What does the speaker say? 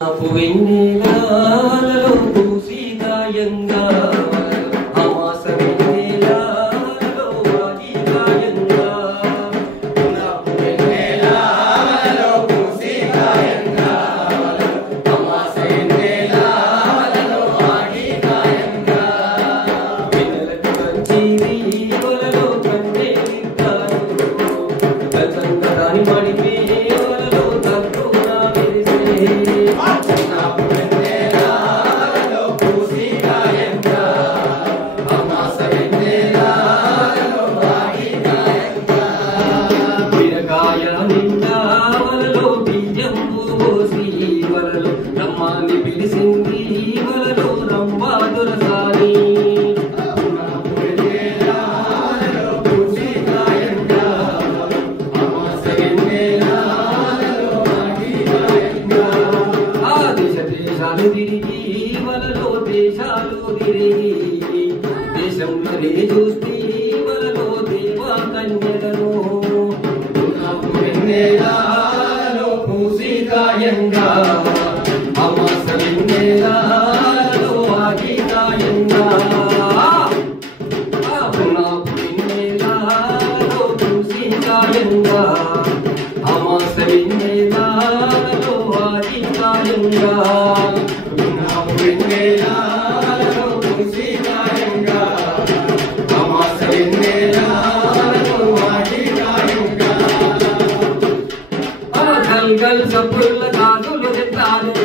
వెన్నెలలో పూసిగాయంగా అమాస వెన్నెలలో వాగిగాయంగా వెన్నెలలో పూసిగాయంగా అమాస వెన్నెలలో వాగిగాయంగా వెన్నెలకు కంచిది వలలో కన్నెలింటారు కల్సంగదాని మడిపే వలలో తక్కువ మెరిసే పిలిసింది వలలో రంబాదురసాని ఆ దేశ దేశాలు తిరిగి వలలో దేశాలు తిరిగి దేశంలోనే చూస్తే వలలో దేవా కన్యలను వెన్నెలలో పూసిగాయంగా అమాస వెన్నెలలో వాగిగాయంగా వెన్నెలలో పూసిగాయంగా అమాస వెన్నెలలో వాగిగాయంగా వెన్నెలలో పూసిగాయంగా అమాస వెన్నెలలో వాగిగాయంగా గల్ గల్ సప్పుల గాజులు తెచ్చారు